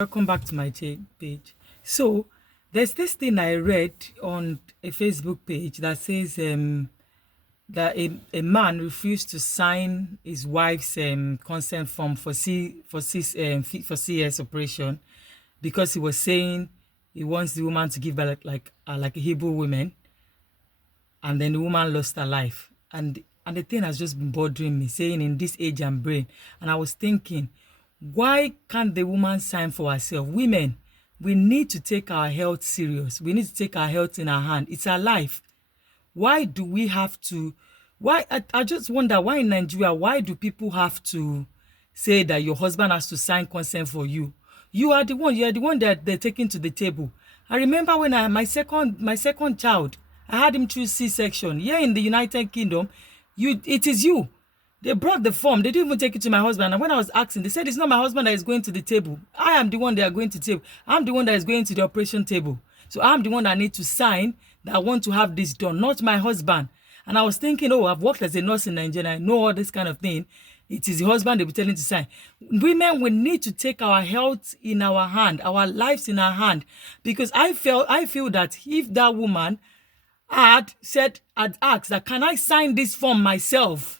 Welcome back to my page. So, there's this thing I read on a Facebook page that says that a man refused to sign his wife's consent form for CS operation because he was saying he wants the woman to give birth like a Hebrew woman, and then the woman lost her life. And the thing has just been bothering me, saying in this age and brain. And I was thinking, why can't the woman sign for herself? Women, we need to take our health serious. We need to take our health in our hand. It's our life. Why do we have to? I just wonder why in Nigeria, why do people have to say that your husband has to sign consent for you? You are the one that they're taking to the table. I remember when my second child, I had him through C-section. Here in the United Kingdom, it is you. They brought the form. They didn't even take it to my husband. And when I was asking, they said it's not my husband that is going to the table. I am the one they are going to the table. I'm the one that is going to the operation table. So I'm the one that need to sign that I want to have this done, not my husband. And I was thinking, oh, I've worked as a nurse in Nigeria. I know all this kind of thing. It is the husband they'll be telling to sign. Women, we need to take our health in our hand, our lives in our hand. Because I feel that if that woman had asked that, can I sign this form myself?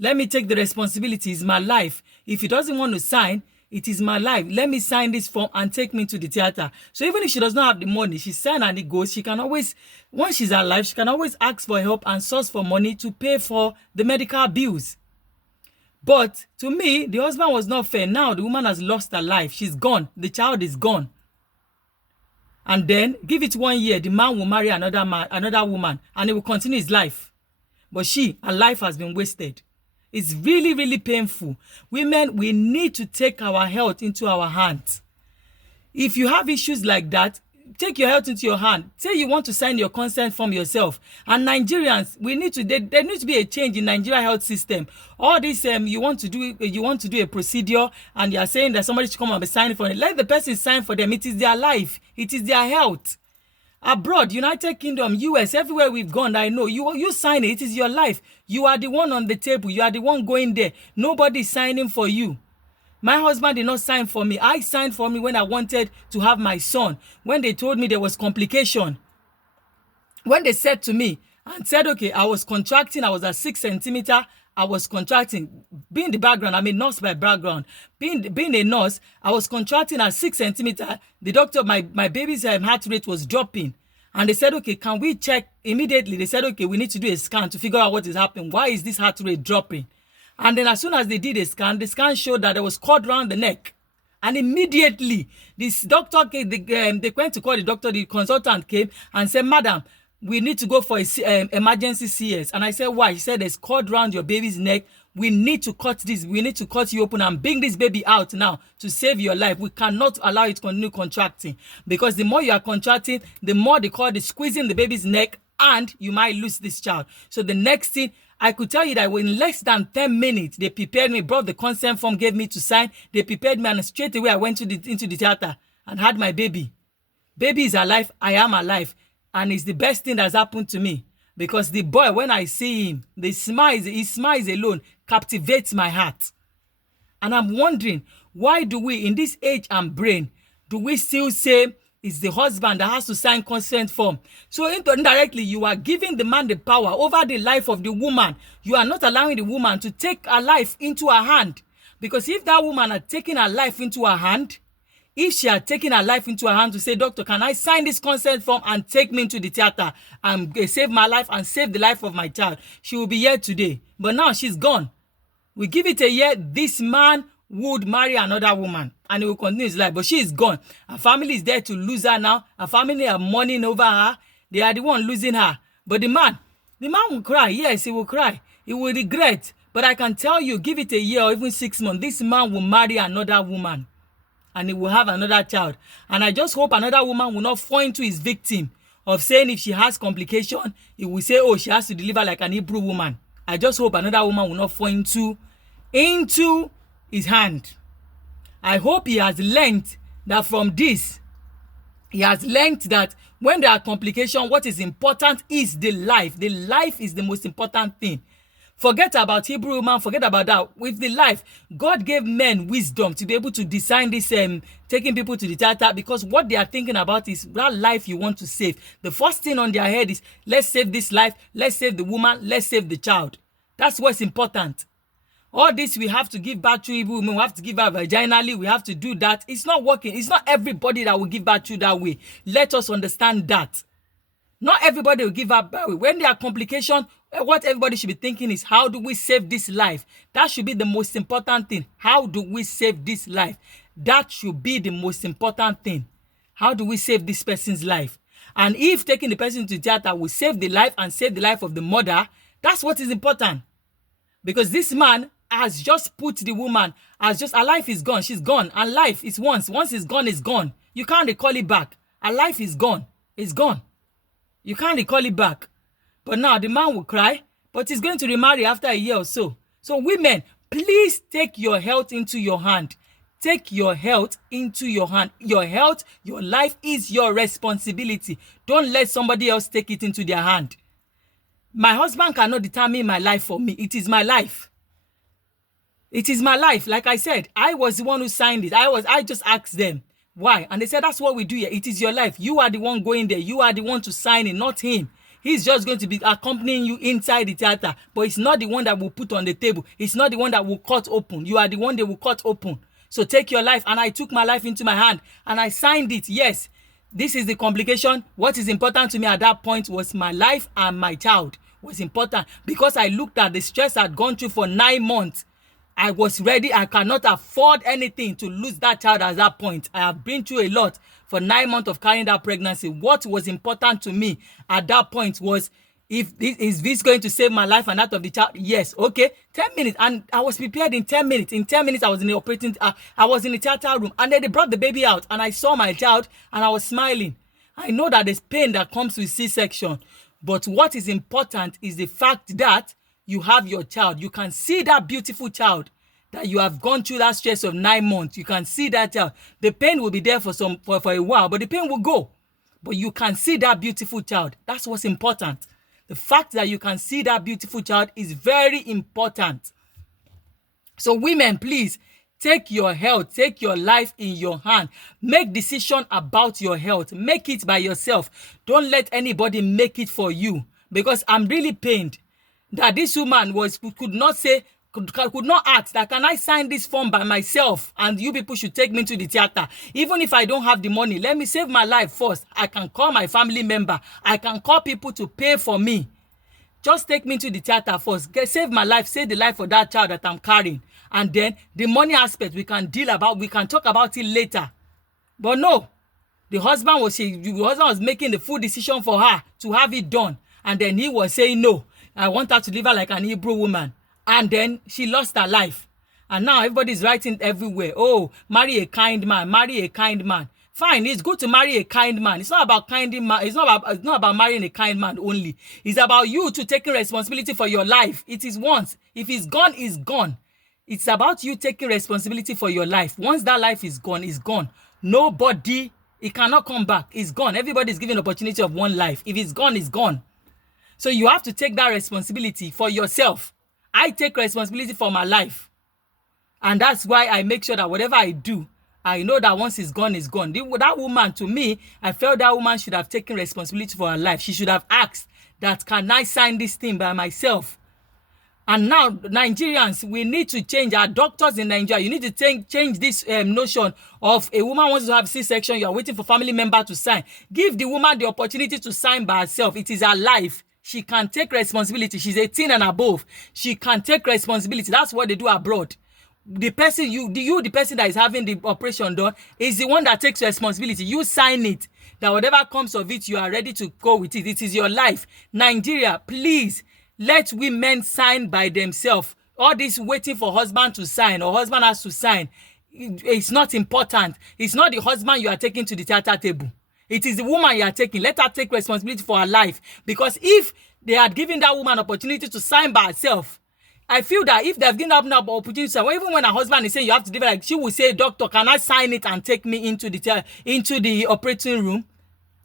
Let me take the responsibility. It's my life. If he doesn't want to sign, it is my life. Let me sign this form and take me to the theater. So even if she does not have the money, she sign and it goes. She can always, once she's alive, she can always ask for help and source for money to pay for the medical bills. But to me, the husband was not fair. Now the woman has lost her life. She's gone. The child is gone. And then give it 1 year, the man will marry another woman, and he will continue his life. But her life has been wasted. It's really, really painful. Women, we need to take our health into our hands. If you have issues like that, take your health into your hand. Say you want to sign your consent form yourself. And Nigerians, there needs to be a change in Nigeria health system. All this you want to do a procedure, and you are saying that somebody should come and be signing for it. Let the person sign for them. It is their life. It is their health. Abroad, United Kingdom, US, everywhere we've gone, I know you sign it. It is your life. You are the one on the table. You are the one going there. Nobody is signing for you. My husband did not sign for me. I signed for me when I wanted to have my son. When they told me there was complication. When they said to me and said, okay, I was contracting. I was at 6 centimeter. I was contracting. Being the background, I'm a nurse by background. Being a nurse, I was contracting at 6 centimeter. The doctor, my baby's heart rate was dropping. And they said, okay, can we check immediately? They said, okay, we need to do a scan to figure out what is happening. Why is this heart rate dropping? And then as soon as they did a scan, the scan showed that there was cord around the neck. And immediately, this doctor came, they went to call the doctor, the consultant came and said, madam, we need to go for a emergency CS. And I said, why? He said, there's cord around your baby's neck. We need to cut this. We need to cut you open and bring this baby out now to save your life. We cannot allow it to continue contracting, because the more you are contracting, the more the cord is squeezing the baby's neck, and you might lose this child. So the next thing, I could tell you that in less than 10 minutes, they prepared me, brought the consent form, gave me to sign. They prepared me, and straight away I went into the theater and had my baby. Baby is alive. I am alive. And it's the best thing that's happened to me, because the boy, when I see him, his smiles alone captivates my heart. And I'm wondering, why do we, in this age and brain, do we still say it's the husband that has to sign consent form? So indirectly, you are giving the man the power over the life of the woman. You are not allowing the woman to take her life into her hand. Because if that woman had taken her life into her hand, if she had taken her life into her hand to say, doctor, can I sign this consent form and take me into the theater and save my life and save the life of my child, she will be here today. But now she's gone. We give it a year, this man would marry another woman and he will continue his life. But she is gone. Her family is there to lose her now. Her family are mourning over her. They are the one losing her. But the man will cry. Yes, he will cry. He will regret. But I can tell you, give it a year or even 6 months, this man will marry another woman and he will have another child. And I just hope another woman will not fall into his victim of saying if she has complication, he will say, oh, she has to deliver like an Hebrew woman. I just hope another woman will not fall into his hand. I hope he has learned that from this. He has learned that when there are complications, what is important is the life. The life is the most important thing. Forget about Hebrew woman, forget about that. With the life, God gave men wisdom to be able to design this taking people to the theater, because what they are thinking about is that life you want to save. The first thing on their head is, let's save this life, let's save the woman, let's save the child. That's what's important. All this, we have to give back to Hebrew women, we have to give back vaginally, we have to do that. It's not working. It's not everybody that will give back to that way. Let us understand that. Not everybody will give up that way. When there are complications, what everybody should be thinking is, how do we save this life? That should be the most important thing. How do we save this life? That should be the most important thing. How do we save this person's life? And if taking the person to theater will save the life and save the life of the mother, that's what is important. Because this man has just put the woman, her life is gone. She's gone. And life is once it's gone, it's gone. You can't recall it back. Her life is gone. It's gone. You can't recall it back. But now the man will cry, but he's going to remarry after a year or so. So women, please take your health into your hand. Take your health into your hand. Your health, your life is your responsibility. Don't let somebody else take it into their hand. My husband cannot determine my life for me. It is my life. It is my life. Like I said, I was the one who signed it. I just asked them why. And they said, that's what we do here. It is your life. You are the one going there. You are the one to sign it, not him. He's just going to be accompanying you inside the theater. But it's not the one that will put on the table. It's not the one that will cut open. You are the one that will cut open. So take your life. And I took my life into my hand and I signed it. Yes, this is the complication. What is important to me at that point was my life and my child was important, because I looked at the stress I'd gone through for 9 months. I was ready. I cannot afford anything to lose that child at that point. I have been through a lot for 9 months of carrying that pregnancy. What was important to me at that point was, is this going to save my life and that of the child? Yes. Okay. 10 minutes. And I was prepared in 10 minutes. In 10 minutes, I was in the I was in the theater room, and then they brought the baby out and I saw my child and I was smiling. I know that there's pain that comes with C-section, but what is important is the fact that you have your child. You can see that beautiful child that you have gone through that stress of 9 months. You can see that child. The pain will be there for a while, but the pain will go. But you can see that beautiful child. That's what's important. The fact that you can see that beautiful child is very important. So women, please, take your health, take your life in your hand. Make decision about your health. Make it by yourself. Don't let anybody make it for you. Because I'm really pained that this woman could not ask that, can I sign this form by myself and you people should take me to the theater? Even if I don't have the money, let me save my life first. I can call my family member. I can call people to pay for me. Just take me to the theater first. Save my life, save the life of that child that I'm carrying. And then the money aspect we can talk about it later. But no, the husband was making the full decision for her to have it done. And then he was saying, no, I want her to live her like an Hebrew woman. And then she lost her life. And now everybody's writing everywhere, oh, marry a kind man, marry a kind man. Fine, it's good to marry a kind man. It's not about it's not about marrying a kind man only. It's about you to taking responsibility for your life. It is once. If it's gone, it's gone. It's about you taking responsibility for your life. Once that life is gone, it's gone. Nobody, it cannot come back. It's gone. Everybody's given opportunity of one life. If it's gone, it's gone. So you have to take that responsibility for yourself. I take responsibility for my life. And that's why I make sure that whatever I do, I know that once it's gone, it's gone. That woman, to me, I felt that woman should have taken responsibility for her life. She should have asked that, can I sign this thing by myself? And now, Nigerians, we need to change. Our doctors in Nigeria, you need to change this notion of a woman wants to have C-section, you are waiting for family member to sign. Give the woman the opportunity to sign by herself. It is her life. She can take responsibility. She's 18 and above. She can take responsibility. That's what they do abroad. The person, the person that is having the operation done is the one that takes responsibility. You sign it. That whatever comes of it, you are ready to go with it. It is your life. Nigeria, please, let women sign by themselves. All this waiting for husband to sign or husband has to sign, it's not important. It's not the husband you are taking to the theater table. It is the woman you are taking. Let her take responsibility for her life. Because if they had given that woman opportunity to sign by herself, I feel that if they've given her an opportunity to sign, even when her husband is saying you have to do it, like she will say, doctor, can I sign it and take me into the operating room?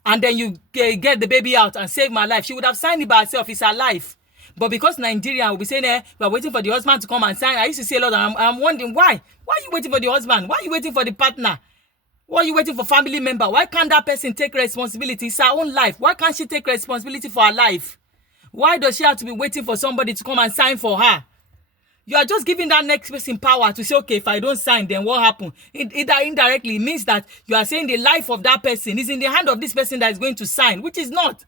And then you get the baby out and save my life. She would have signed it by herself. It's her life. But because Nigeria will be saying, we are waiting for the husband to come and sign. I used to say a lot, and I'm wondering why. Why are you waiting for the husband? Why are you waiting for the partner? Why are you waiting for family member? Why can't that person take responsibility? It's her own life. Why can't she take responsibility for her life? Why does she have to be waiting for somebody to come and sign for her? You are just giving that next person power to say, okay, if I don't sign, then what happened? It indirectly means that you are saying the life of that person is in the hand of this person that is going to sign, which is not.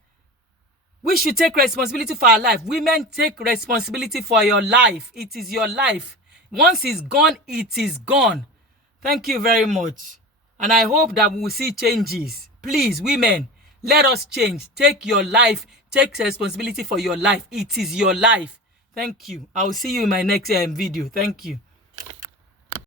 We should take responsibility for our life. Women, take responsibility for your life. It is your life. Once it's gone, it is gone. Thank you very much. And I hope that we will see changes. Please, women, let us change. Take your life. Take responsibility for your life. It is your life. Thank you. I will see you in my next video. Thank you.